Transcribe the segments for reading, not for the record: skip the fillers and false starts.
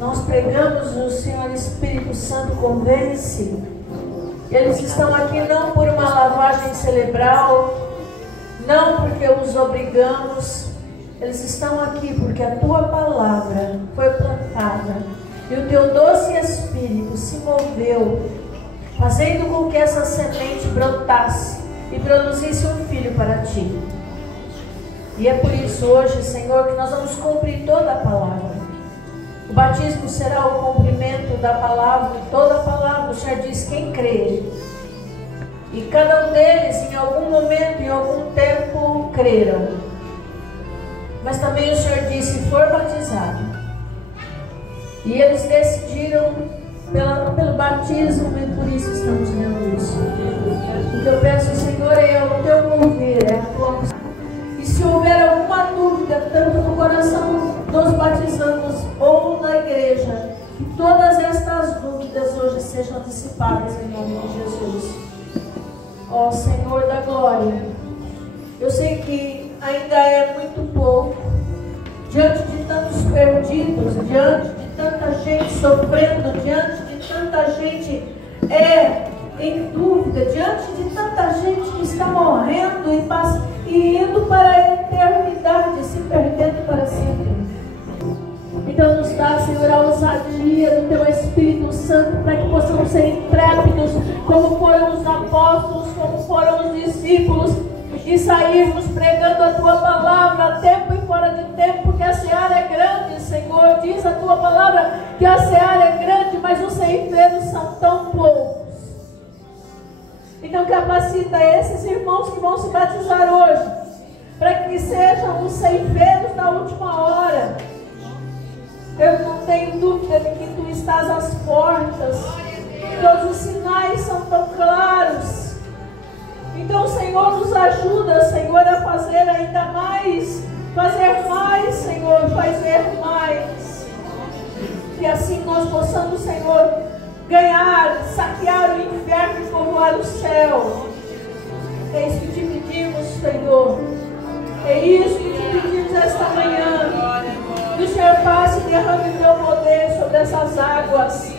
Nós pregamos o Senhor Espírito Santo convence. Eles estão aqui não por uma lavagem cerebral, não porque os obrigamos. Eles estão aqui porque a tua palavra foi plantada e o teu doce Espírito se moveu, fazendo com que essa semente brotasse e produzisse um filho para ti. E é por isso hoje, Senhor, que nós vamos cumprir toda a palavra. O batismo será o cumprimento da palavra, toda a palavra. O Senhor diz: quem crê. E cada um deles, em algum momento, em algum tempo, creram. Mas também o Senhor disse: for batizado. E eles decidiram pelo batismo, e por isso estamos reunidos. O que eu peço, Senhor, é o teu mover, é a tua. E se houver alguma dúvida, tanto no coração dos batizandos ou na igreja, que todas estas dúvidas hoje sejam dissipadas em nome de Jesus. Ó Senhor da glória, eu sei que ainda é muito pouco, diante de tantos perdidos, diante de tanta gente sofrendo, diante de tanta gente em dúvida, diante de tanta gente que está morrendo e indo para a eternidade, se perdendo para sempre. Então nos dá, Senhor, a ousadia do teu Espírito Santo, para que possamos ser intrépidos, como foram os apóstolos, como foram os discípulos, e sairmos pregando a tua palavra a tempo e fora de tempo, porque a seara é grande, Senhor. Diz a tua palavra que a seara é grande, mas os ceifeiros são tão poucos. Então capacita esses irmãos que vão se batizar hoje, para que sejam os ceifeiros da última hora. Eu não tenho dúvida de que tu estás às portas. Todos os sinais são tão claros. Então, Senhor, nos ajuda, Senhor, a fazer ainda mais, fazer mais, Senhor, fazer mais. Que assim nós possamos, Senhor, ganhar, saquear o inferno e povoar o céu. É isso que te pedimos, Senhor. É isso que te pedimos esta manhã. Que o Senhor passe e derrame o teu poder sobre essas águas.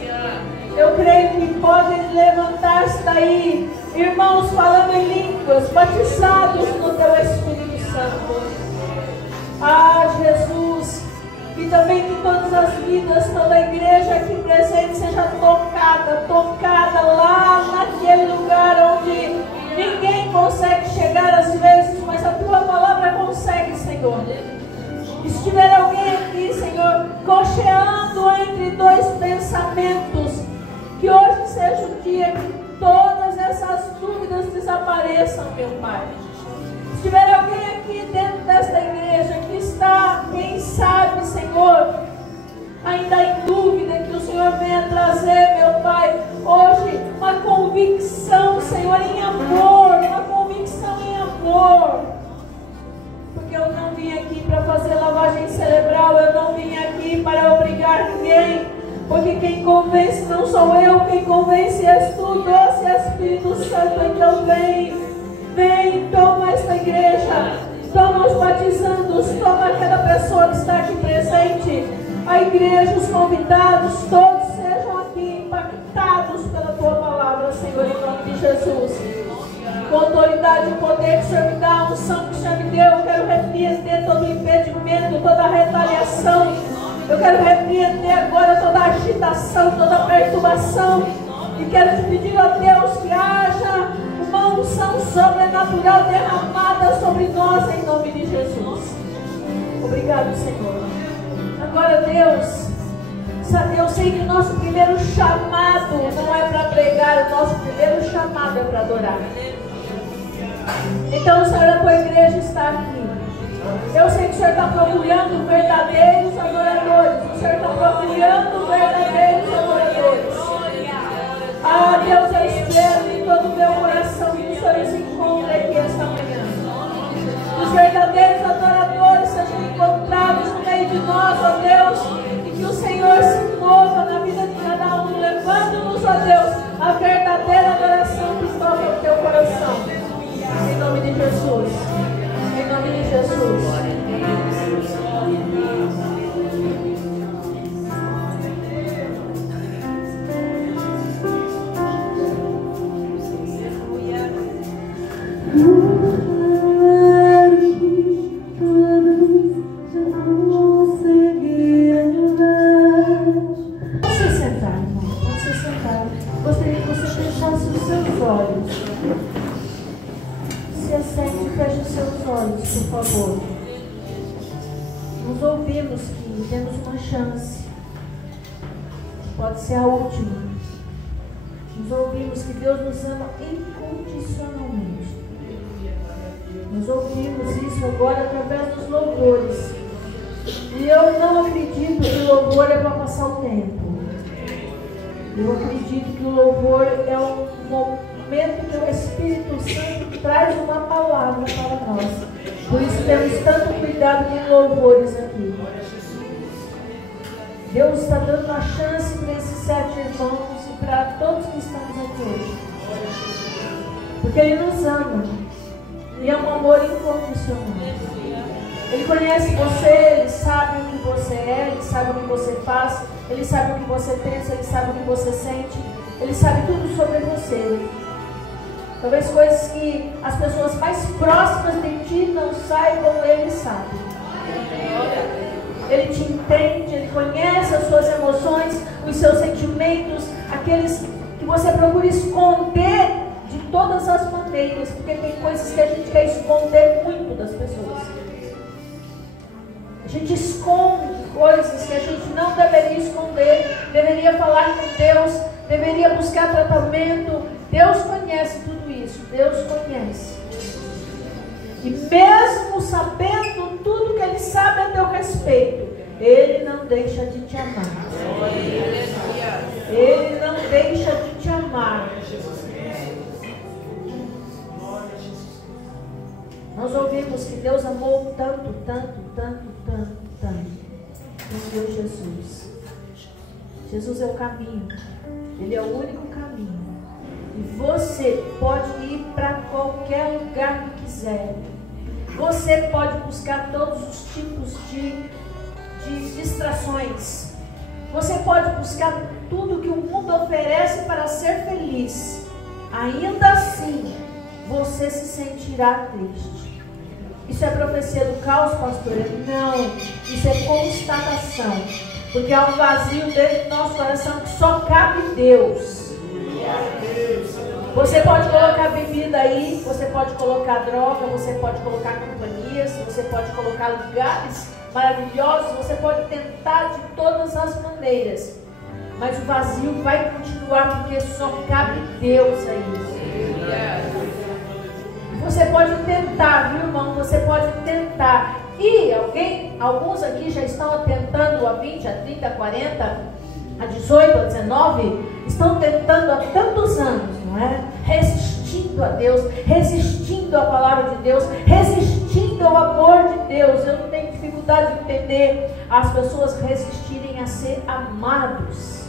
Eu creio que podem levantar-se daí irmãos falando em línguas, batizados no teu Espírito Santo. Ah, Jesus, e também que todas as vidas, toda a igreja aqui presente seja tocada lá naquele lugar onde ninguém consegue chegar às vezes, mas a tua palavra consegue, Senhor. E se tiver alguém aqui, Senhor, cocheando entre dois pensamentos, que hoje seja o dia que todas essas dúvidas desapareçam, meu Pai. Se tiver alguém aqui dentro desta igreja que está, quem sabe, Senhor, ainda em dúvida, que o Senhor venha trazer, meu Pai, hoje uma convicção, Senhor, em amor, uma convicção em amor. Porque eu não vim aqui para fazer lavagem cerebral, eu não vim aqui para obrigar ninguém. Porque quem convence não sou eu, quem convence és tu, doce Espírito Santo. Então vem, toma esta igreja, toma os batizandos, toma cada pessoa que está aqui presente, a igreja, os convidados, todos sejam aqui impactados pela tua palavra, Senhor, em nome de Jesus. Com autoridade e poder que o Senhor me dá, a unção que o Senhor me deu, eu quero repreender todo impedimento, toda retaliação. Eu quero repreender agora toda agitação, toda perturbação. E quero te pedir a Deus que haja uma unção sobrenatural derramada sobre nós em nome de Jesus. Obrigado, Senhor. Agora, Deus, eu sei que o nosso primeiro chamado não é para pregar, o nosso primeiro chamado é para adorar. Então, Senhor, a tua igreja está aqui. Eu sei que o Senhor está procurando verdadeiros adoradores. O Senhor está procurando verdadeiros adoradores. Ah, Deus, eu espero em todo o meu coração que o Senhor se encontre aqui esta manhã. Que os verdadeiros adoradores sejam encontrados no meio de nós, ó Deus. E que o Senhor se mova na vida de cada um, levando-nos, ó Deus, a verdadeira adoração que toca o teu coração. Em nome de Jesus. Em nome de Jesus. temos uma chance. Pode ser a última. Nós ouvimos que Deus nos ama incondicionalmente. Nós ouvimos isso agora através dos louvores. E eu não acredito que o louvor é para passar o tempo. Eu acredito que o louvor é um momento que o Espírito Santo traz uma palavra para nós. Por isso temos tanto cuidado com louvores aqui. Deus está dando uma chance para esses 7 irmãos e para todos que estamos aqui hoje. Porque Ele nos ama. E é um amor incondicional. Ele conhece você, Ele sabe o que você é, Ele sabe o que você faz, Ele sabe o que você pensa, Ele sabe o que você sente, Ele sabe tudo sobre você. Talvez coisas que as pessoas mais próximas de ti não saibam, Ele sabe. Ele te entende, Ele conhece as suas emoções, os seus sentimentos, aqueles que você procura esconder de todas as maneiras, porque tem coisas que a gente quer esconder muito das pessoas. A gente esconde coisas que a gente não deveria esconder, deveria falar com Deus, deveria buscar tratamento. Deus conhece tudo isso, Deus conhece. E mesmo sabendo tudo que Ele sabe a teu respeito, Ele não deixa de te amar. Ele não deixa de te amar. Nós ouvimos que Deus amou tanto, tanto, tanto, tanto, tanto. Meu Deus, Jesus. Jesus é o caminho. Ele é o único caminho. E você pode ir para qualquer lugar que quiser. Você pode buscar todos os tipos de distrações. Você pode buscar tudo que o mundo oferece para ser feliz. Ainda assim, você se sentirá triste. Isso é profecia do caos, pastor? Não, isso é constatação. Porque há um vazio dentro do nosso coração que só cabe Deus. Você pode colocar bebida aí, você pode colocar droga, você pode colocar companhias, você pode colocar lugares maravilhosos, você pode tentar de todas as maneiras. Mas o vazio vai continuar porque só cabe Deus aí. Você pode tentar, viu, irmão? Você pode tentar. E alguns aqui já estão tentando há 20, há 30, 40, há 18, há 19, estão tentando há tantos anos, não é? Resistindo a Deus, resistindo à palavra de Deus, resistindo ao amor de Deus. Eu não tenho dificuldade de entender as pessoas resistirem a ser amados.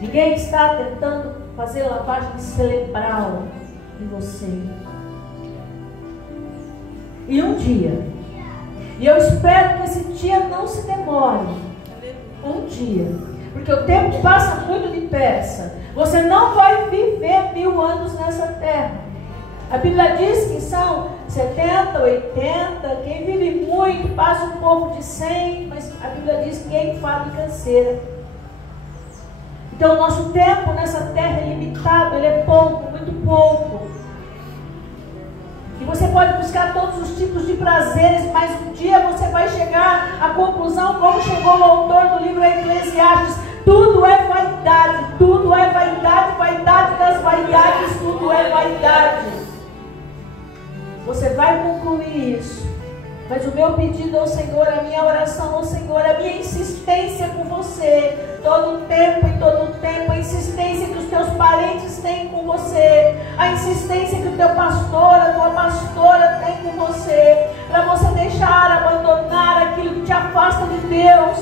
Ninguém está tentando fazer lavagem cerebral em você. E um dia, e eu espero que esse dia não se demore, um dia, porque o tempo passa muito depressa. Você não vai viver 1000 anos nessa terra. A Bíblia diz que são 70, 80, quem vive muito passa um pouco de 100, mas a Bíblia diz que quem fala de canseira. Então o nosso tempo nessa terra é limitado, ele é pouco, muito pouco. E você pode buscar todos os tipos de prazeres, mas um dia você vai chegar à conclusão, como chegou o autor do livro Eclesiastes: tudo é vaidade, tudo é vaidade, vaidade das vaidades, tudo é vaidade. Você vai concluir isso. Mas o meu pedido ao Senhor, a minha oração ao Senhor, a minha insistência com você, todo o tempo e todo o tempo, a insistência que os teus parentes têm com você, a insistência que o teu pastor, a tua pastora tem com você, para você deixar, abandonar aquilo que te afasta de Deus.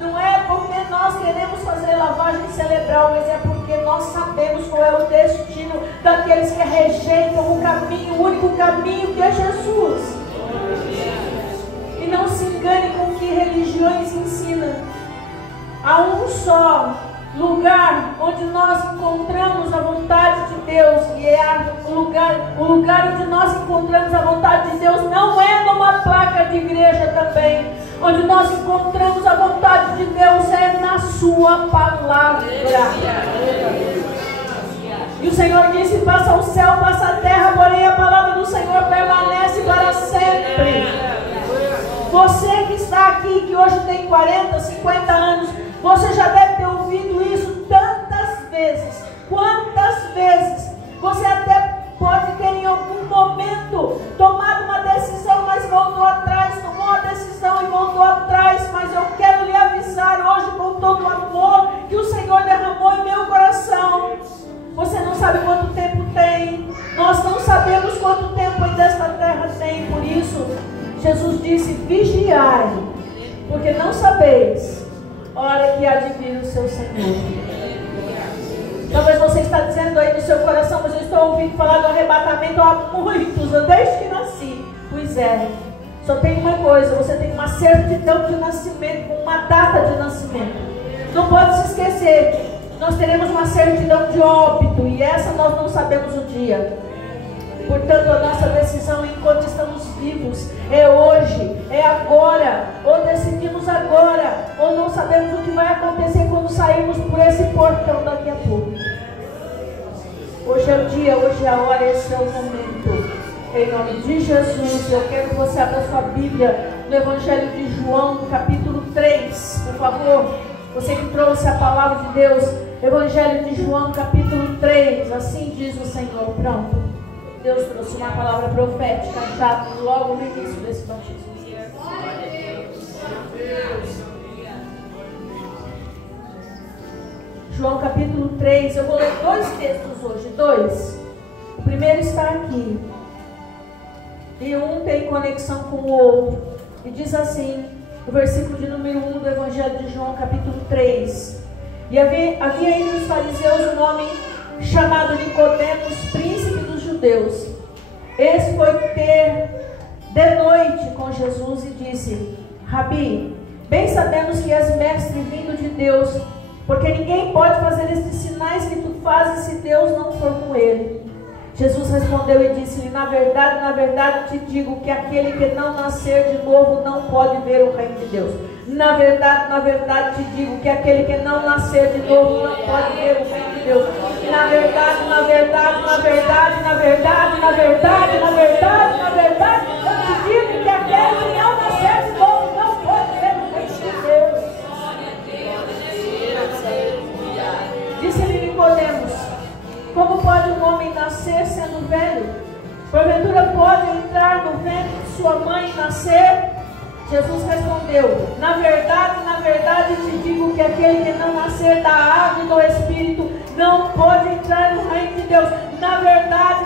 Não é porque nós queremos fazer lavagem cerebral, mas é porque nós sabemos qual é o destino daqueles que rejeitam o caminho, o único caminho que é Jesus. E não se engane com o que religiões ensinam. Há um só lugar onde nós encontramos a vontade de Deus, e é o lugar onde nós encontramos a vontade de Deus não é numa placa de igreja também. Onde nós encontramos a vontade de Deus é na sua palavra. E o Senhor disse: passa o céu, passa a terra, porém a palavra do Senhor permanece para sempre. Você que está aqui, que hoje tem 40, 50 anos, você já deve ter ouvido isso tantas vezes. Quantas vezes você até pode ter em algum momento tomado uma decisão, mas voltou atrás, tomou a decisão e voltou atrás, mas eu quero lhe avisar hoje com todo o amor que o Senhor derramou em meu coração. Você não sabe quanto tempo tem, nós não sabemos quanto tempo ainda esta terra tem, por isso Jesus disse: vigiai, porque não sabeis a hora que há de vir o seu Senhor. Talvez você está dizendo aí no seu coração: mas eu estou ouvindo falar do arrebatamento há muitos, desde que nasci. Pois é, só tem uma coisa: você tem uma certidão de nascimento, com uma data de nascimento. Não pode se esquecer, nós teremos uma certidão de óbito, e essa nós não sabemos o dia. Portanto, a nossa decisão enquanto estamos vivos é hoje, é agora. Ou decidimos agora, ou não sabemos o que vai acontecer quando sairmos por esse portão daqui a pouco. Hoje é o dia, hoje é a hora, esse é o momento. Em nome de Jesus, eu quero que você abra sua Bíblia no Evangelho de João, no capítulo 3, por favor. Você que trouxe a palavra de Deus, Evangelho de João, capítulo 3, assim diz o Senhor. Pronto. Deus trouxe uma palavra profética já logo no início desse batismo. João capítulo 3, eu vou ler 2 textos hoje, 2. O primeiro está aqui, e um tem conexão com o outro, e diz assim, o versículo de número 1 do Evangelho de João capítulo 3. E havia entre os fariseus um homem chamado Nicodemos, príncipe dos judeus. Esse foi ter de noite com Jesus e disse: Rabi, bem sabemos que és mestre vindo de Deus, porque ninguém pode fazer estes sinais que tu fazes se Deus não for com ele. Jesus respondeu e disse-lhe: na verdade te digo que aquele que não nascer de novo não pode ver o reino de Deus. Na verdade te digo que aquele que não nascer de novo não pode ver o reino de Deus. Na verdade eu te digo que aquele que não nascer de novo não pode ver o reino de Deus. Disse-lhe Nicodemos: como pode um homem nascer sendo velho? Porventura pode entrar no ventre de sua mãe e nascer? Jesus respondeu: na verdade te digo que aquele que não nascer da água e do Espírito não pode entrar no reino de Deus. Na verdade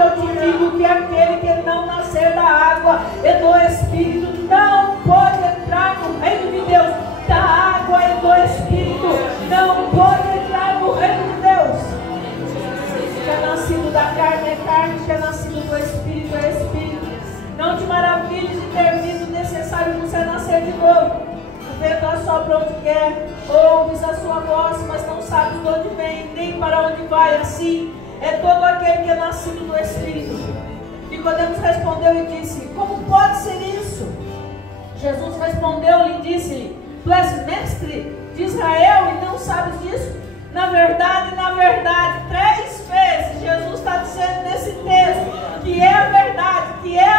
eu te digo que aquele que não nascer da água e do Espírito não pode entrar no reino de Deus. Da água e do Espírito não pode entrar no reino de Deus. Que é nascido da carne é carne, que é nascido do Espírito é Espírito. Não te maravilhes de ter vindo necessário você nascer de novo. O vento assopra onde quer, ouves a sua voz, mas não sabes de onde vem, nem para onde vai. Assim é todo aquele que é nascido do Espírito. Nicodemos respondeu e disse: como pode ser isso? Jesus respondeu-lhe e disse-lhe: tu és mestre de Israel e não sabes disso? Na verdade, 3 vezes Jesus está dizendo nesse texto que é a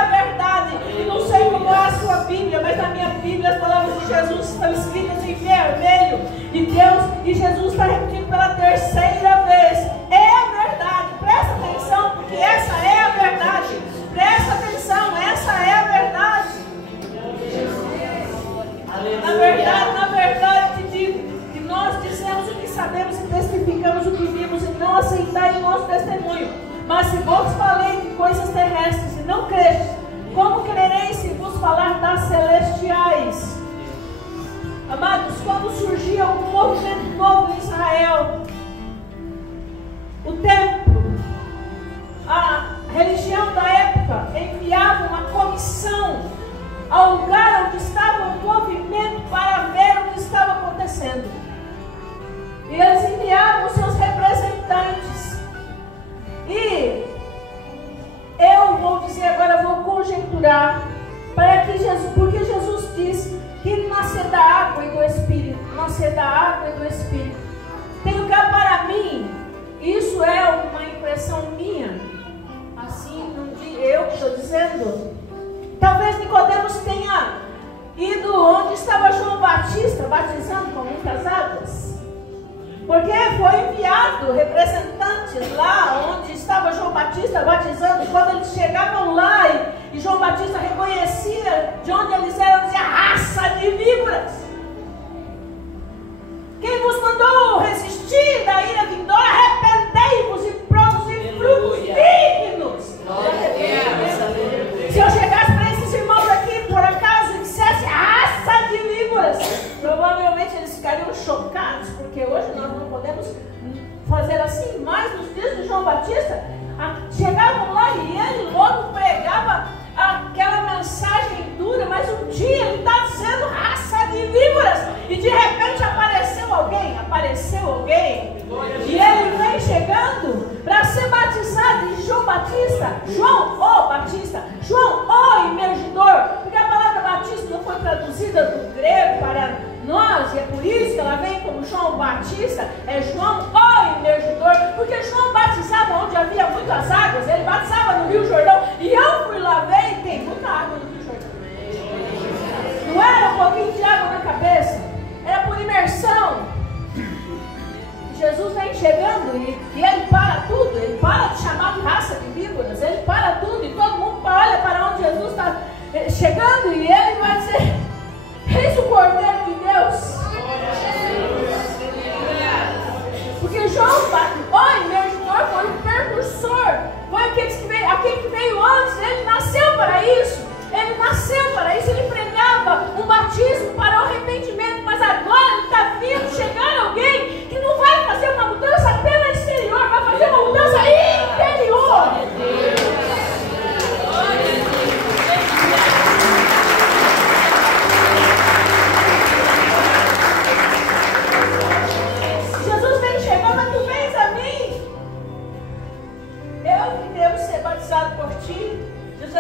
verdade, e não sei como é a sua Bíblia, mas na minha Bíblia as palavras de Jesus estão escritas em vermelho, e Jesus está repetindo pela 3ª vez: é a verdade. Presta atenção, porque essa é a verdade. Presta atenção, essa é a verdade. Na verdade te digo que nós dizemos o que sabemos e testificamos o que vimos, e não aceitai o nosso testemunho. Mas se vos falei de coisas terrestres e não crestes, como crereis se vos falar das celestiais? Amados, quando surgia um movimento novo em Israel, o templo, a religião da época enviava uma comissão ao lugar onde estava o movimento para ver o que estava acontecendo. E eles enviavam os seus representantes. E eu vou dizer agora, vou conjecturar, para que Jesus, porque Jesus disse que nascer da água e do Espírito, tem lugar para mim. Isso é uma impressão minha, assim, não de eu que estou dizendo. Nicodemos tenha ido onde estava João Batista, batizando com muitas águas. Porque foi enviado representantes lá onde estava João Batista batizando. Quando eles chegavam lá e João Batista reconhecia de onde eles eram, dizia: raça de víboras, quem vos mandou resistir da ira vindoura? Arrependei-vos e produzi frutos dignos. Se eu chegasse para esses irmãos aqui, por acaso, e dissesse raça de víboras, provavelmente eles ficariam chocados, porque hoje nós não podemos fazer assim. Mas nos dias de João Batista, chegavam lá e ele logo pregava aquela mensagem dura, mas um dia ele está dizendo raça de víboras, e de repente apareceu alguém, e ele vem chegando para ser batizado. E João Batista, João o Batista, João o imergidor, porque a palavra batista não foi traduzida do grego para nós, e é por isso que ela vem como João Batista, é João o imergidor, porque João batizava onde havia muitas águas, ele batizava no Rio Jordão, e eu fui lá ver e tem muita água no Rio Jordão. Não era um pouquinho de água na cabeça, era por imersão. Jesus vem chegando e ele para tudo, ele para de chamar de raça de víboras, ele para tudo, e todo mundo olha para onde Jesus está chegando, e ele vai dizer: eis o Cordeiro de Deus. Porque João, o imergidor, foi o precursor, foi aquele que veio antes, ele nasceu para isso. Ele pregava um batismo para o arrependimento, mas agora ele está vindo chegar alguém que não vai fazer uma mudança apenas exterior, vai fazer uma mudança interior. Jesus vem chegando: mas tu vens a mim, eu que devo ser batizado por ti.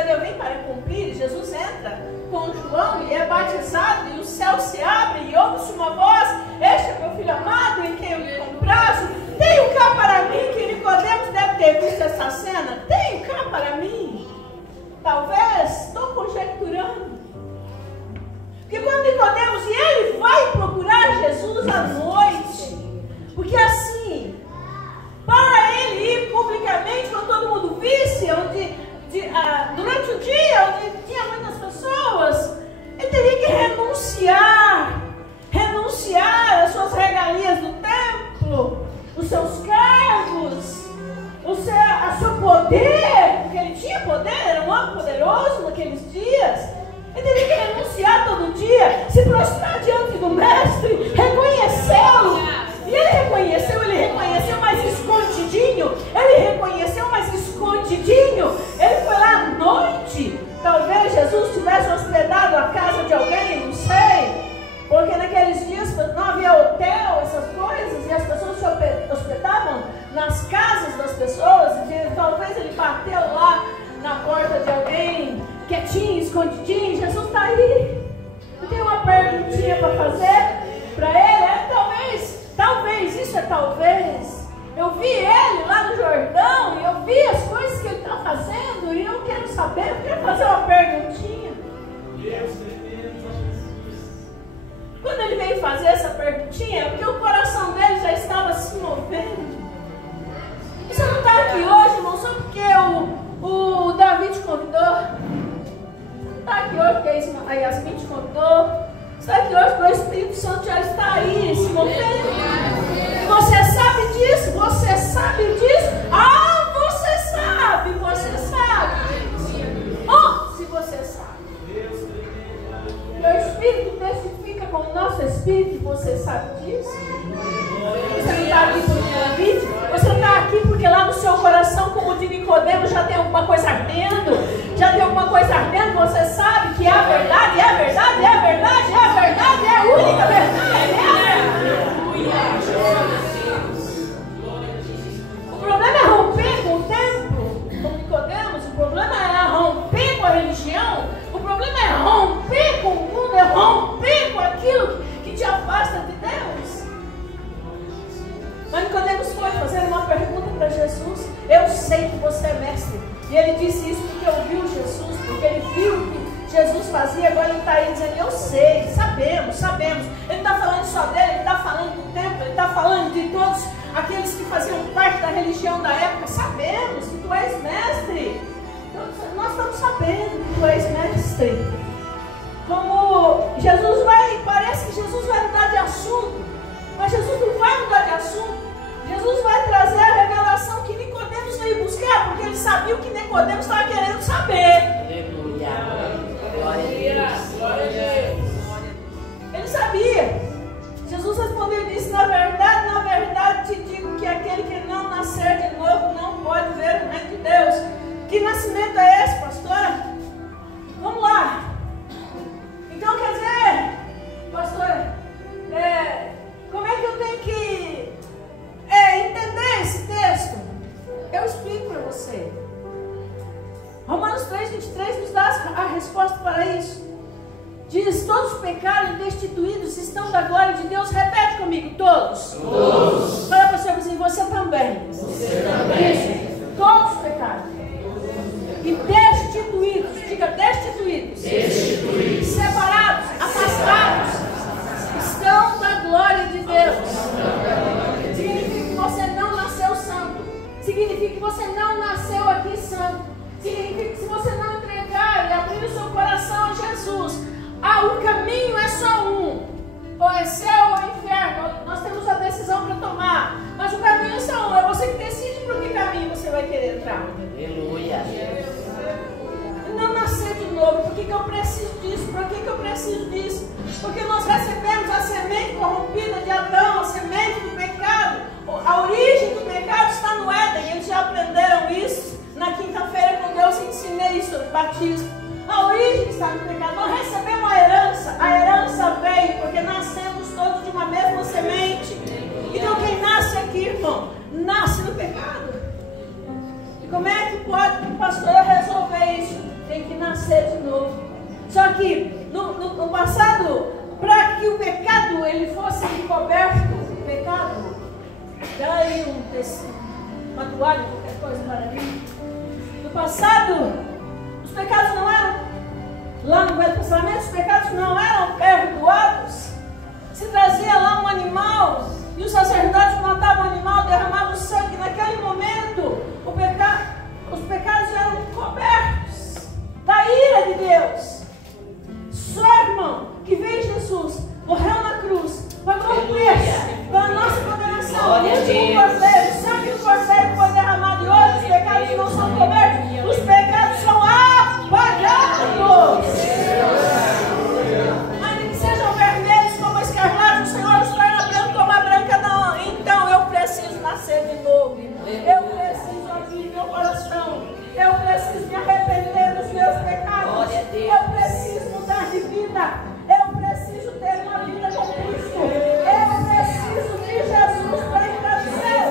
Eu vim para cumprir. Jesus entra com João e é batizado, e o céu se abre e ouve-se uma voz: este é meu filho amado, em quem eu me comprazo. Tenho cá para mim, que Nicodemos deve ter visto essa cena. Tenho cá para mim. Talvez, estou conjecturando, porque quando Nicodemos, e ele vai procurar Jesus à noite, porque assim, para ele ir publicamente, quando todo mundo visse, durante o dia, onde tinha muitas pessoas, ele teria que renunciar às suas regalias do templo, os seus cargos, o seu poder, porque ele tinha poder, era um homem poderoso naqueles dias. Ele teria que renunciar todo dia, se prostrar diante do mestre, reconhecê-lo. E ele reconheceu, mas escondidinho. Ele foi lá à noite. Talvez Jesus tivesse hospedado a casa de alguém, não sei. Porque naqueles dias não havia hotel, essas coisas, e as pessoas se hospedavam nas casas das pessoas. E talvez ele bateu lá na porta de alguém, quietinho, escondidinho. Jesus está aí. Eu tenho uma perguntinha para fazer para ele. Talvez, isso é talvez. Eu vi ele lá no Jordão e eu vi as coisas que ele está fazendo, e eu quero saber, eu quero fazer uma perguntinha. Quando ele veio fazer essa perguntinha, é porque o coração dele já estava se movendo. Você não está aqui hoje, irmão, só porque o Davi te convidou. Você não está aqui hoje porque a Yasmin te convidou. Você está aqui hoje porque o Espírito Santo já está aí se movendo. Você sabe disso, você sabe disso. Você sabe. Se você sabe. Meu Espírito testifica com o nosso Espírito, você sabe disso. Você não está aqui por convite, você não está aqui porque lá no seu coração, como o de Nicodemos, já tem alguma coisa ardendo. Você sabe que é a verdade, é a verdade, é a verdade, é a verdade, é a única verdade, O problema é romper com o templo, como Nicodemos. O problema é romper com a religião. O problema é romper com o mundo, é romper com aquilo que te afasta de Deus. Mas Nicodemos foi fazer uma pergunta para Jesus: eu sei que você é mestre. E ele disse isso porque ouviu Jesus, porque ele viu que Jesus da religião da época, sabemos que tu és mestre. Nós estamos sabendo que tu és mestre. Como Jesus parece que Jesus vai mudar de assunto, mas Jesus não vai mudar de assunto. Jesus vai trazer a revelação que Nicodemos veio buscar, porque ele sabia o que Nicodemos estava querendo saber. Aleluia. Glória a Deus. Glória a Deus. Ele sabia. Jesus respondeu e disse: na verdade te digo que aquele que não nascer de novo não pode ver o reino de Deus. Que nascimento é esse, pastor? Vamos lá. Então quer dizer, pastora, como é que eu tenho que entender esse texto? Eu explico para você. Romanos 3:23 nos dá a resposta para isso. Diz: todos pecaram e destituídos estão da glória de Deus. Repete comigo: todos. Todos. Fala para o seu vizinho: você também. Você também. Isso. Todos pecaram e destituídos. Diga: destituídos. Destituídos. Separados, afastados, estão da glória de Deus. Significa que você não nasceu santo. Significa que você não nasceu aqui santo. Significa que se você não entregar e abrir o seu coração a Jesus, o caminho é só um: ou é céu ou é inferno. Nós temos a decisão para tomar, mas o caminho é só um. É você que decide por que caminho você vai querer entrar. Aleluia. Não nascer de novo. Por que eu preciso disso? Por que eu preciso disso? Porque nós recebemos a semente corrompida de Adão, a semente do pecado. A origem do pecado está no Éden. Eles já aprenderam isso na quinta-feira, quando eu ensinei isso sobre batismo. A origem está no pecado. Nós recebemos a herança. A herança veio porque nascemos todos de uma mesma semente. Então quem nasce aqui, irmão, nasce no pecado. E como é que pode o pastor resolver isso? Tem que nascer de novo. Só que no passado, para que o pecado ele fosse encoberto, o pecado, dá aí uma toalha, qualquer coisa para mim. No passado, os pecados não eram, lá no Velho Testamento, os pecados não eram perdoados. Se trazia lá um animal e os sacerdotes matavam o animal, derramavam o sangue. Naquele momento, os pecados eram cobertos da ira de Deus. Só, irmão, que veio Jesus, morreu na cruz, pagou o preço pela nossa condenação. O último cordeiro, o sangue do cordeiro foi derramado e hoje os pecados não são cobertos, os pecados são apagados. Ainda que sejam vermelhos como a escarlate, o Senhor os torna branco como a branca não. Então eu preciso nascer de novo. Eu preciso abrir meu coração. Eu preciso me arrepender dos meus pecados. Eu preciso mudar de vida. Eu preciso ter uma vida com Cristo. Eu preciso de Jesus para entrar no céu.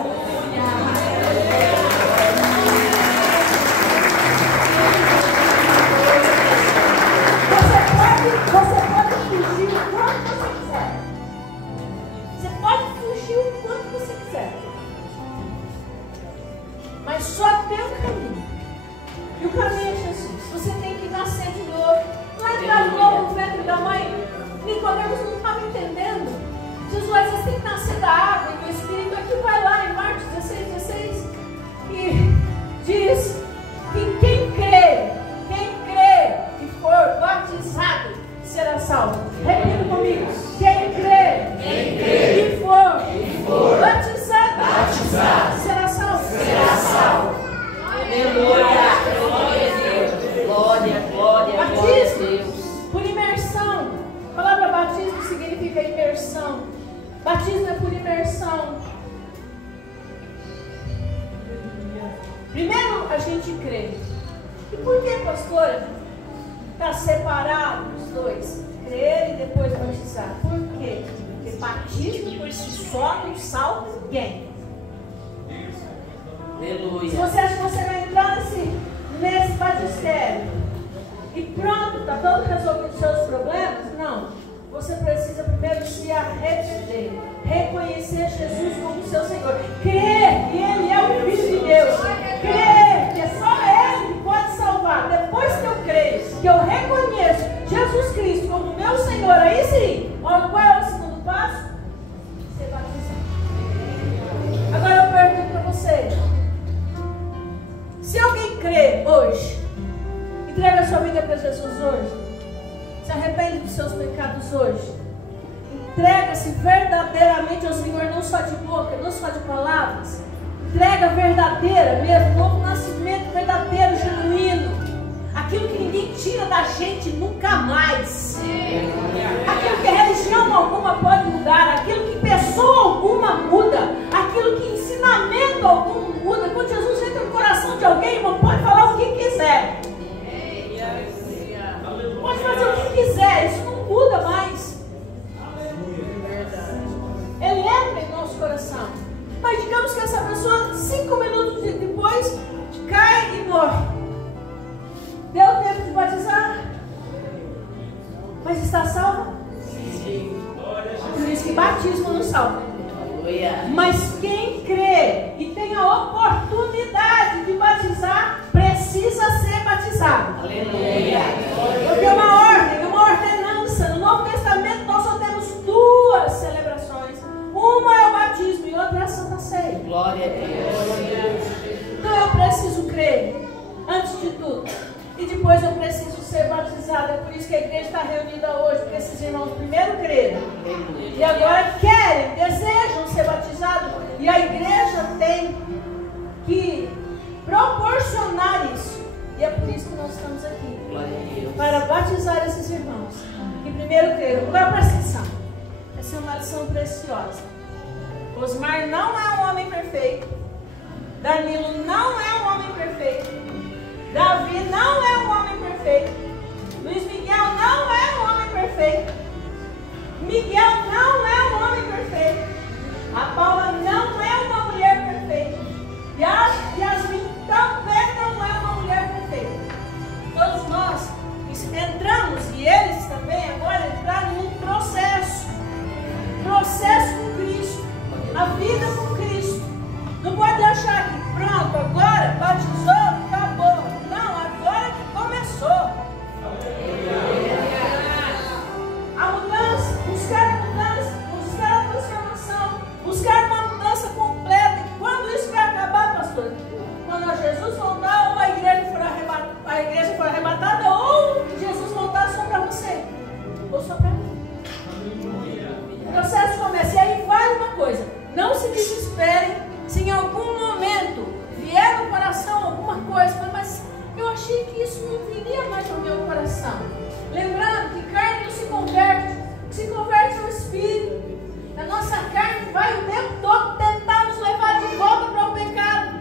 Você pode fugir o quanto você quiser. Você pode fugir o quanto você quiser. Mas só tem um caminho. E o caminho é Jesus. Você tem que nascer de novo. Não é entrar de novo no ventre da mãe. Nicodemos não estava entendendo. Jesus, você tem que nascer da água e do Espírito. Aqui vai lá em Marcos 16, e diz que quem crê e for batizado será salvo. Repita comigo: quem crê e for batizado será salvo. Aleluia. Glória a Deus. Glória a Deus. Por imersão. A palavra batismo significa imersão. Batismo é por imersão. Primeiro a gente crê. E por que, pastora, está separado os dois? Crer e depois batizar. Por quê? Porque batismo por si só não salva ninguém. Aleluia. Se você acha que você vai entrar nesse batistério e pronto, está todo resolvido os seus problemas, não. Você precisa primeiro se arrepender, reconhecer Jesus como seu Senhor, crer que Ele é o Filho de Deus, crer que é só Ele que pode salvar. Depois que eu creio, que eu reconheço Jesus Cristo como meu Senhor, aí sim, olha, qual é o segundo passo? Ser batizado. Agora eu pergunto para você: entregados hoje? Entrega-se verdadeiramente ao Senhor, não só de boca, não só de palavras. Entrega verdadeira mesmo, novo nascimento verdadeiro, genuíno. Aquilo que ninguém tira da gente nunca mais. Aquilo que religião alguma pode mudar, aquilo que pessoa alguma muda, aquilo que ensinamento algum muda. Quando Jesus entra no coração de alguém, irmão, pode falar o que quiser. Pode fazer o que quiser, isso não muda mais. Ele entra em nosso coração. Mas digamos que essa pessoa, 5 minutos depois, cai e morre. Deu tempo de batizar? Mas está salva? Sim. Por isso que batismo não salva. Mas quem crê e tem a oportunidade de batizar, precisa ser batizado. Aleluia. Porque é uma ordenança. No Novo Testamento nós só temos 2 celebrações. Uma é o batismo e outra é a Santa Ceia. Glória a Deus. Então eu preciso crer, antes de tudo. E depois eu preciso ser batizada. É por isso que a igreja está reunida hoje. Porque esses irmãos primeiro creram. E agora querem, desejam ser batizados. E a igreja tem que proporcionar isso. E é por isso que nós estamos aqui. Para batizar esses irmãos. Que primeiro creram. Agora presta atenção. Essa é uma lição preciosa. Osmar não é um homem perfeito. Danilo não é um homem perfeito. Davi não é um homem perfeito. Luiz Miguel não é um homem perfeito. Miguel não é um homem perfeito. A Paula não é uma mulher perfeita. E a Yasmin também não é uma mulher perfeita. Todos nós entramos, e eles também agora entraram num processo. Processo com Cristo. A vida com Cristo. Não pode achar que pronto, agora batizou, acabou. Não, agora que começou. A mudança, buscar a mudança, buscar a transformação, buscar uma mudança completa. E quando isso vai acabar, pastor? Quando Jesus voltar, ou a igreja for arrebatada, ou Jesus voltar só para você, ou só para mim. O processo começa. E aí vale uma coisa: não se desesperem se em algum momento vier no coração alguma coisa, mas eu achei que isso não viria mais no meu coração. Lembrando que carne não se converte, o que se converte é o Espírito. A nossa carne vai o tempo todo tentar nos levar de volta para o pecado.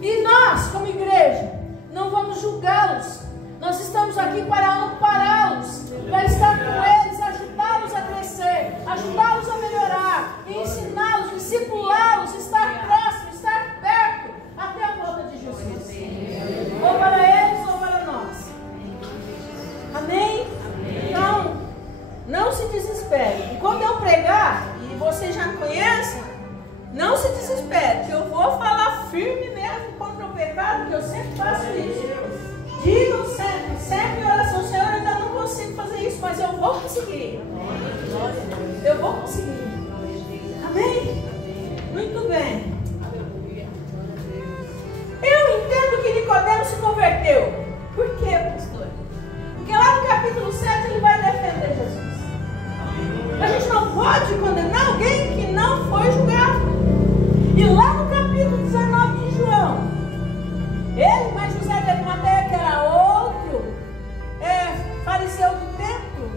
E nós, como igreja, não vamos julgá-los. Nós estamos aqui para ampará-los, para estar com eles, ajudá-los a crescer, ajudá-los a melhorar, ensiná-los, discipulá-los, estar próximo, estar perto, até a volta de Jesus. Ou para eles ou para nós. Amém? Então, não se desespere. E quando eu pregar, e você já conhece, não se desespere, que eu vou falar firme mesmo contra o pecado, que eu sempre faço isso. Digam sempre em oração: Senhor, eu ainda não consigo fazer isso, mas eu vou conseguir. Eu vou conseguir. Amém? Muito bem. Eu entendo que Nicodemo se converteu. Por quê, pastor? Porque lá no capítulo 7 ele vai defender Jesus. A gente não pode condenar alguém que não foi julgado. E lá no capítulo 19 de João, ele, mas José de Arimateia, que era outro fariseu do templo,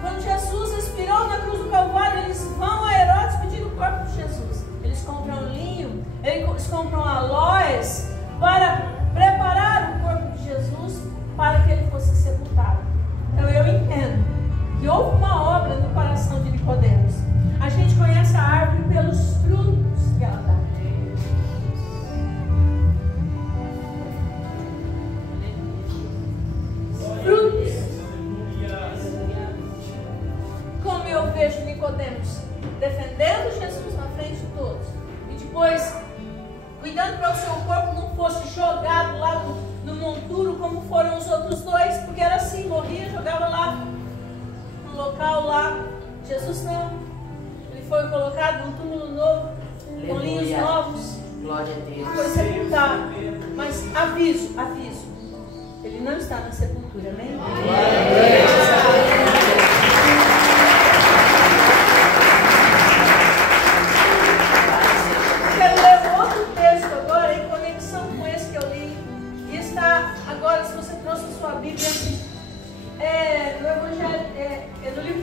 quando Jesus expirou na cruz do Calvário, eles vão a Herodes pedir o corpo de Jesus. Eles compram linho, eles compram aloés para preparar o corpo de Jesus para que ele fosse sepultado. Então eu entendo que houve uma obra no coração de Nicodemos. A gente conhece a árvore pelos frutos que ela dá. Frutos. Como eu vejo Nicodemos defendendo Jesus na frente de todos, e depois cuidando para o seu corpo não fosse jogado lá no monturo como foram os outros dois, porque era assim, morria, jogava lá no local lá. Jesus não, ele foi colocado num túmulo novo, com linhos novos. Glória a Deus. Foi sepultado. Mas aviso, ele não está na sepultura, amém? Glória a Deus.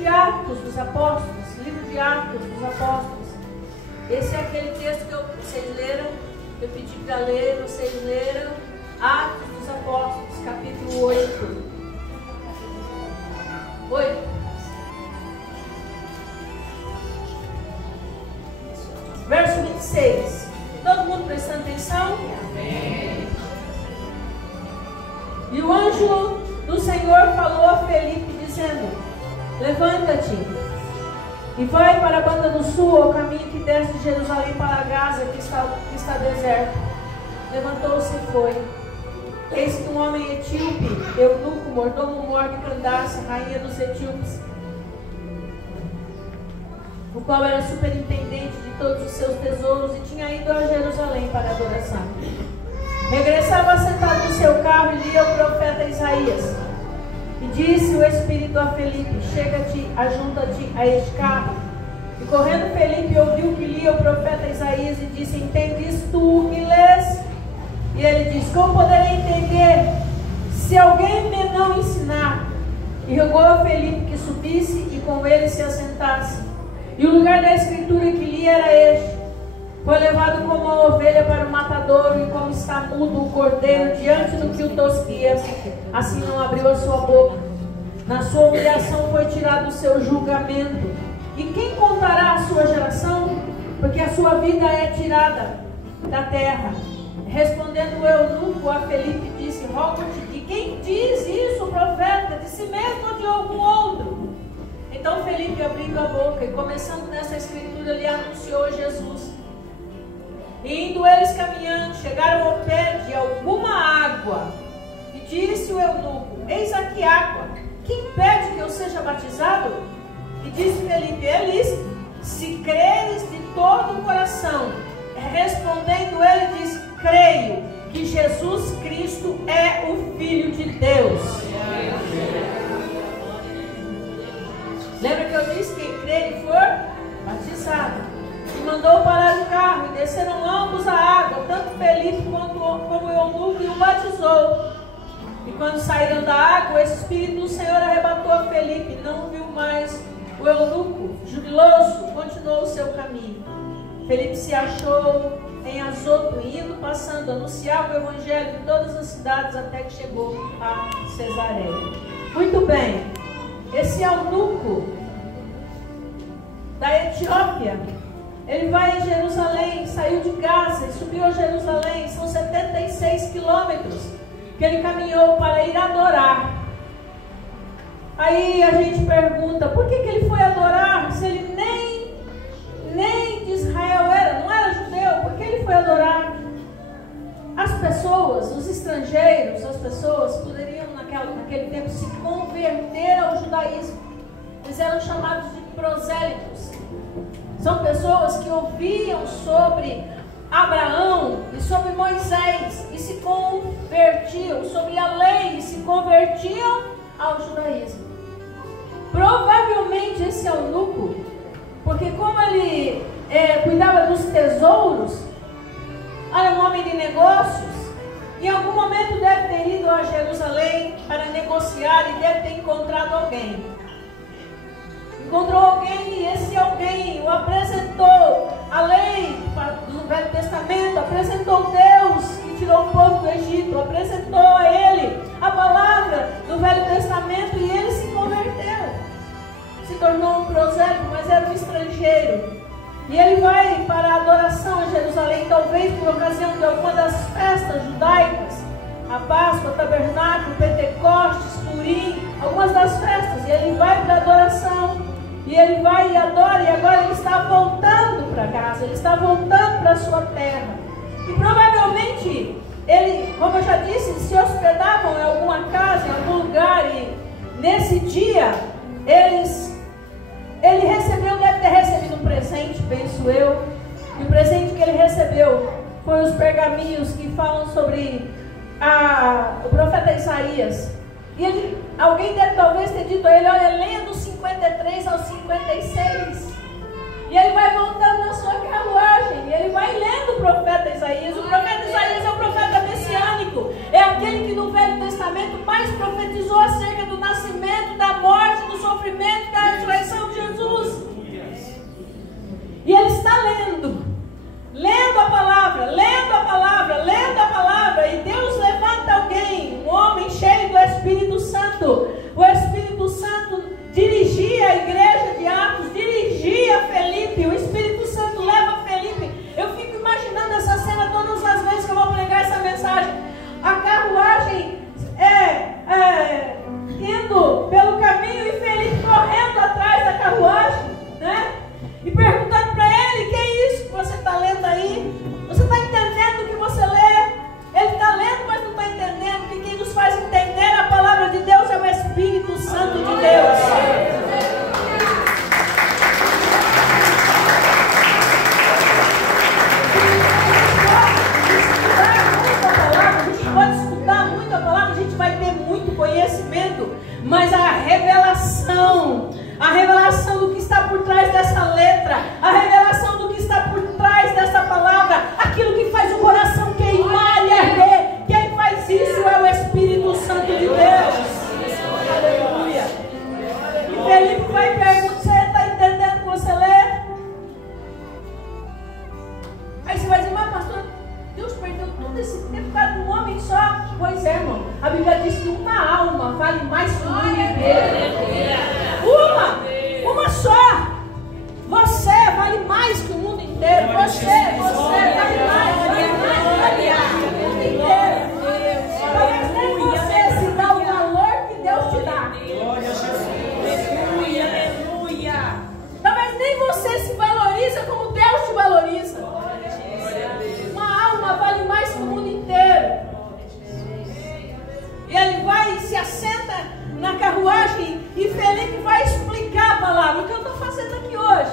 de Atos dos Apóstolos, livro de Atos dos Apóstolos. Esse é aquele texto que vocês leram, que eu pedi para ler, vocês leram. Atos dos Apóstolos, capítulo 8. 8. Verso 26. Todo mundo prestando atenção? Amém. E o anjo do Senhor falou a Felipe, dizendo: levanta-te e vai para a banda do sul, ao caminho que desce de Jerusalém para Gaza, que está deserto. Levantou-se e foi. Eis que um homem etíope, eunuco, mordomo-mor de Candace, rainha dos etíopes, o qual era superintendente de todos os seus tesouros, e tinha ido a Jerusalém para a adoração. Regressava sentado no seu carro e lia o profeta Isaías. E disse o Espírito a Felipe: chega-te, ajunta-te a este carro. E correndo Felipe ouviu que lia o profeta Isaías e disse: entendes tu o que lês? E ele disse: como poderei entender se alguém me não ensinar? E rogou a Felipe que subisse e com ele se assentasse. E o lugar da escritura que li era este: foi levado como uma ovelha para o matadouro, e como está mudo o cordeiro diante do que o tosquia, assim não abriu a sua boca. Na sua humilhação foi tirado o seu julgamento. E quem contará a sua geração? Porque a sua vida é tirada da terra. Respondendo o eunuco a Felipe, disse: rogo-te, de quem diz isso o profeta? De si mesmo ou de algum outro? Então Felipe, abrindo a boca e começando nessa escritura, lhe anunciou Jesus. E indo eles caminhando, chegaram ao pé de alguma água. E disse o eunuco: eis aqui água, quem pede que eu seja batizado? E disse Felipe: é lícito, se creres de todo o coração. Respondendo ele, disse: creio que Jesus Cristo é o Filho de Deus. Lembra que eu disse: quem crer e for batizado. E mandou parar o carro, e desceram ambos a água, tanto Felipe como o eunuco, e o batizou. E quando saíram da água, o Espírito do Senhor arrebatou a Felipe, não viu mais o eunuco. Jubiloso, continuou o seu caminho. Felipe se achou em Azoto, indo, passando, anunciava o evangelho em todas as cidades, até que chegou a Cesareia. Muito bem, esse eunuco da Etiópia, ele vai em Jerusalém, saiu de Gaza e subiu a Jerusalém. São 76 quilômetros que ele caminhou para ir adorar. Aí a gente pergunta: por que ele foi adorar se ele nem de Israel era, não era judeu? Por que ele foi adorar? As pessoas, os estrangeiros, as pessoas poderiam naquele tempo se converter ao judaísmo. Eles eram chamados de prosélitos. São pessoas que ouviam sobre Abraão e sobre Moisés e se convertiam, sobre a lei e se convertiam ao judaísmo. Provavelmente esse eunuco, porque como ele cuidava dos tesouros, era um homem de negócios, em algum momento deve ter ido a Jerusalém para negociar e deve ter encontrado alguém. Encontrou alguém e esse alguém o apresentou a lei do Velho Testamento, apresentou Deus que tirou o povo do Egito, apresentou a ele a palavra do Velho Testamento e ele se converteu. Se tornou um prosélito, mas era um estrangeiro. E ele vai para a adoração a Jerusalém, talvez por ocasião de alguma das festas judaicas, a Páscoa, Tabernáculo, Pentecostes, Purim, algumas das festas. E ele vai para a adoração. E ele vai e adora, e agora ele está voltando para casa, ele está voltando para a sua terra. E provavelmente, ele, como eu já disse, se hospedavam em alguma casa, em algum lugar, e nesse dia, ele recebeu, deve ter recebido um presente, penso eu. E o presente que ele recebeu foi os pergaminhos que falam sobre o profeta Isaías. E alguém deve talvez ter dito a ele: olha, leia do 53 ao 56. E ele vai voltando na sua carruagem, e ele vai lendo o profeta Isaías. O profeta Isaías é o profeta messiânico, é aquele que no Velho Testamento mais profetizou acerca do nascimento, da morte, do sofrimento, da ressurreição dirigia a igreja de Atos, dirigia Felipe, o Espírito Santo leva Felipe. Eu fico imaginando essa cena todas as vezes que eu vou pregar essa mensagem. A carruagem indo pelo caminho e Felipe correndo atrás da carruagem, né? E perguntando para ele: que é isso que você está lendo aí? Você está entendendo o que você lê? Ele está lendo, mas não está entendendo. Que quem nos faz entender a palavra de Deus é o Espírito Santo de Deus. Pode estudar muito a palavra, a gente vai ter muito conhecimento, mas a revelação do que está por trás dessa letra, a revelação do que está por trás dessa palavra, aquilo que faz o coração queimar e arder, quem faz isso é o Espírito Santo de Deus. Aleluia. E Felipe vai perguntar: você está entendendo o que você lê? Aí você vai dizer: mas pastor, Deus perdeu todo esse tempo por causa de um homem só. Pois é, irmão. A Bíblia diz que uma alma vale mais que o mundo inteiro. Uma só. Você vale mais que o mundo inteiro. Você vale mais que o mundo inteiro. Talvez nem você se dá o valor que Deus te dá. Talvez nem você se valoriza como Deus te valoriza. Uma alma vale mais que o mundo inteiro. E ele vai e se assenta na carruagem e Felipe vai explicar a palavra. O que eu estou fazendo aqui hoje?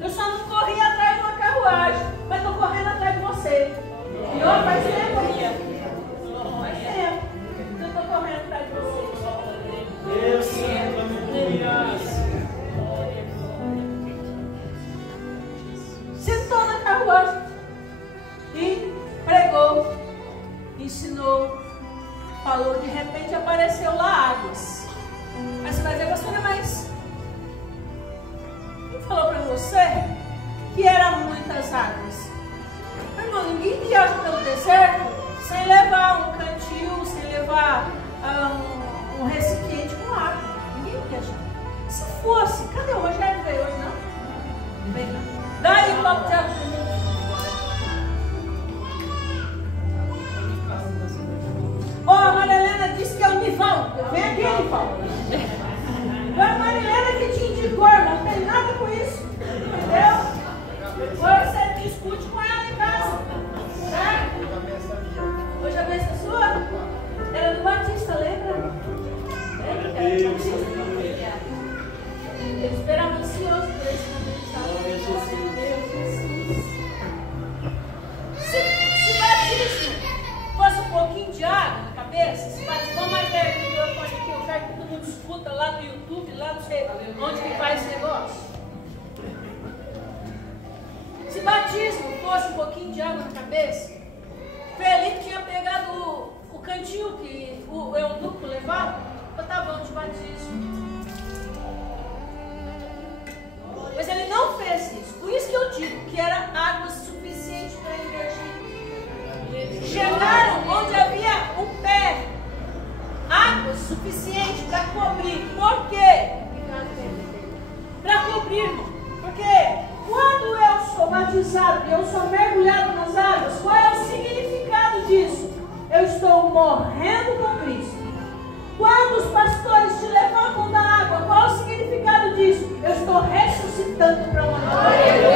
Eu só não corri atrás de uma carruagem, mas estou correndo atrás de você. E ó, faz tempo aqui. Faz tempo que eu estou correndo atrás de você. Deus Santo, sentou na carruagem e pregou, ensinou, falou. De repente apareceu lá águas. Aí você vai dizer: pastora, mas quem falou para você que eram muitas águas? Irmão, ninguém viaja pelo deserto sem levar um cantil, sem levar um recipiente com água. Ninguém viaja. Se fosse, cadê o Rogério? Veio hoje, não? Não veio, não. Daí o copo de água. Ó, a Marilena disse que é o Nivaldo. Vem aqui, Nivaldo. Foi a Marilena que te indicou, irmão. Não tem nada com isso. Entendeu? Hoje você discute com ela em casa. Certo? Hoje a bênção é sua? Era do Batista, lembra? Eu esperava ansioso por esse momento. Se batismo fosse um pouquinho de água na cabeça, se batismo, vamos mais ver o microfone aqui, eu quero que todo mundo escuta lá no YouTube, lá não sei onde que faz esse negócio. Se batismo fosse um pouquinho de água na cabeça, Felipe tinha pegado o cantil que o eunuco levava, botava de batismo. Mas ele não fez isso. Por isso que eu digo que era água suficiente para emergir. Chegaram onde havia um pé. Água suficiente para cobrir. Por quê? Para cobrir, irmão. Porque quando eu sou batizado e eu sou mergulhado nas águas, qual é o significado disso? Eu estou morrendo com Cristo. Quando os pastores te levantam da água, qual é o significado disso? Eu estou ressuscitando para uma nova vida.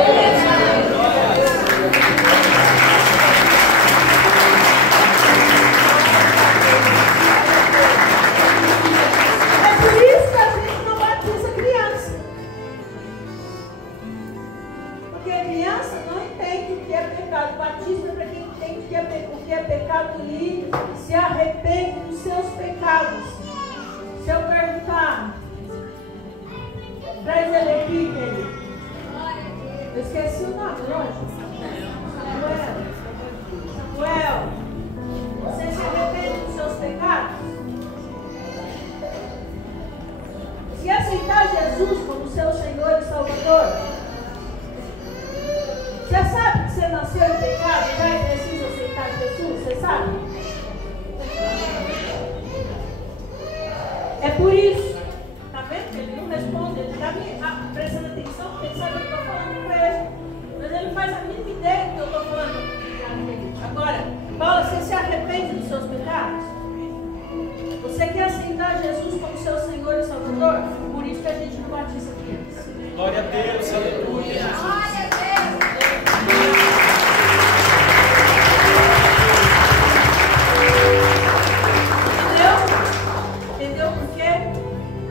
É por isso que a gente não batiza criança. Porque a criança não entende o que é pecado. Batismo é para quem entende o que é pecado e se arrepende dos seus pecados. Se eu perguntar, traz ele aqui, querido. Eu esqueci o nome, lógico. Samuel, você se arrepende dos seus pecados? Se aceitar Jesus como seu Senhor e Salvador, você sabe que você nasceu em pecado e já precisa aceitar Jesus? Você sabe? É por isso, tá vendo que ele não respondeu? Glória a Deus, aleluia. Glória a Deus. Entendeu por quê?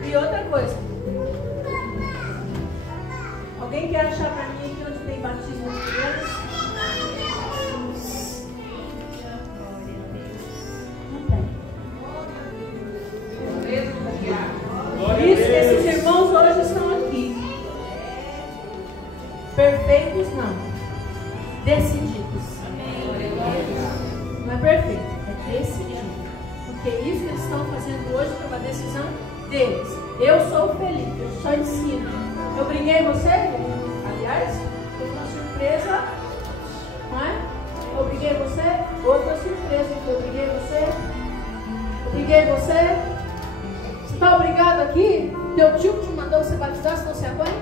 E outra coisa. Alguém quer achar para mim aqui onde tem batismo de crianças? Não tem. Por isso que esses irmãos hoje estão aqui. Perfeitos não. Decididos. Não é perfeito, é decidido. Porque isso que eles estão fazendo hoje foi uma decisão deles. Eu sou o Felipe, eu só ensino. Eu briguei você? Aliás, foi uma surpresa. Não é? Eu briguei você? Outra surpresa. Eu briguei você? Eu briguei você? Você está obrigado aqui? Teu tio te mandou você batizar, senão você apanha?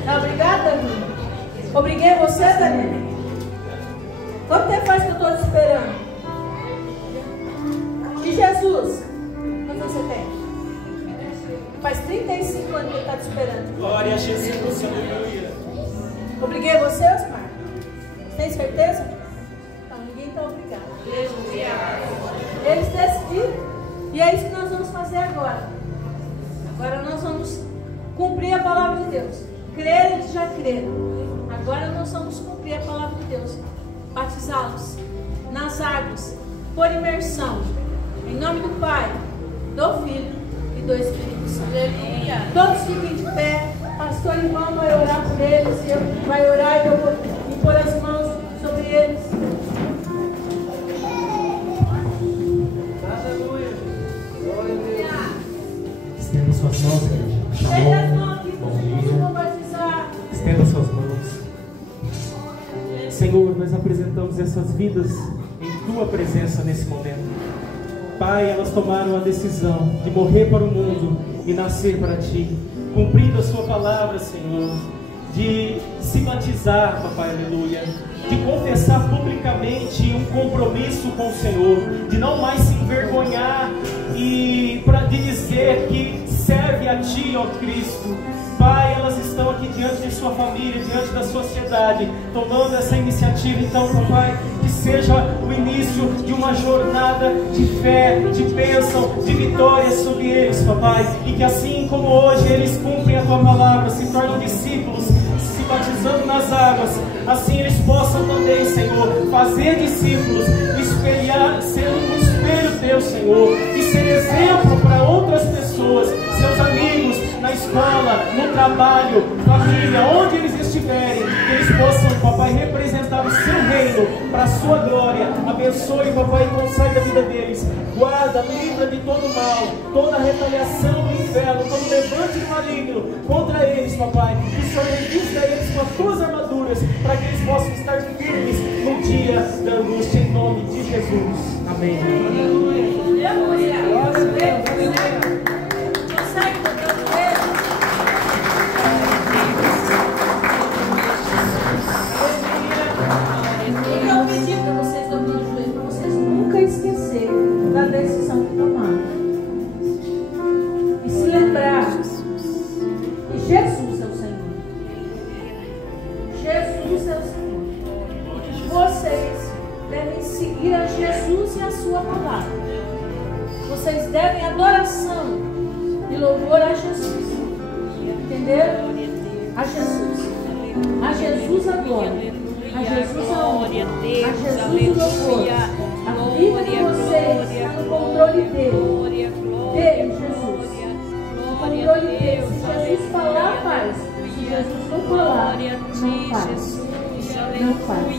Está obrigado, Danilo? Obriguei você, Danilo? Quanto tempo faz que eu estou te esperando? E Jesus? Quanto você tem? Faz 35 anos que ele está te esperando. Glória a Jesus, aleluia. Obriguei você, Osmar? Tem certeza? Não, ninguém está obrigado. Eles decidiram. E é isso que nós vamos fazer agora. Agora nós vamos cumprir a palavra de Deus. Crer, eles já creram. Agora nós vamos cumprir a palavra de Deus. Batizá-los nas águas, por imersão. Em nome do Pai, do Filho e do Espírito Santo. Aleluia. Todos fiquem de pé. Pastor Irmão vai orar por eles. Vai orar e eu vou impor as mãos sobre eles. Estenda suas mãos, igreja. Estenda as mãos aqui, Bom vocês dia. vão batizar. Estenda suas mãos. Senhor, nós apresentamos essas vidas em Tua presença nesse momento. Pai, elas tomaram a decisão de morrer para o mundo e nascer para Ti, cumprindo a Sua palavra, Senhor, de se batizar, Papai, aleluia, de confessar publicamente um compromisso com o Senhor, de não mais se envergonhar e de dizer que serve a Ti, ó Cristo. Pai, elas estão aqui diante de sua família, diante da sociedade, tomando essa iniciativa. Então, Papai, que seja o início de uma jornada de fé, de bênção, de vitória sobre eles, Papai. E que assim como hoje eles cumprem a Tua palavra, se tornam discípulos, se batizando nas águas, assim eles possam também, Senhor, fazer discípulos, espelhar, ser um espelho Teu, Senhor, e ser exemplo para outras pessoas, seus amigos, na escola, no trabalho, família, onde eles estiverem, que eles possam, Papai, representar o Seu reino para a Sua glória. Abençoe, Papai, e concede a vida deles. Guarda, livra de todo mal, toda retaliação do inferno, todo levante maligno contra eles, Papai. Que o Senhor revista eles com as Tuas armaduras, para que eles possam estar firmes no dia da angústia, em nome de Jesus. Amém. Eu pedi para vocês dobrar os joelhos, para vocês nunca esquecerem da decisão que tomaram. E se lembrar que Jesus é o Senhor. Jesus é o Senhor. E que vocês devem seguir a Jesus e a Sua palavra. Vocês devem adoração e louvor a Jesus. Entenderam? A Jesus. A Jesus a glória. A Jesus a honra. A Jesus o louvor. A vida de vocês está no controle dele. Dele, Jesus. No controle dele. Se Jesus falar, faz. Se Jesus não falar, não faz. Não faz.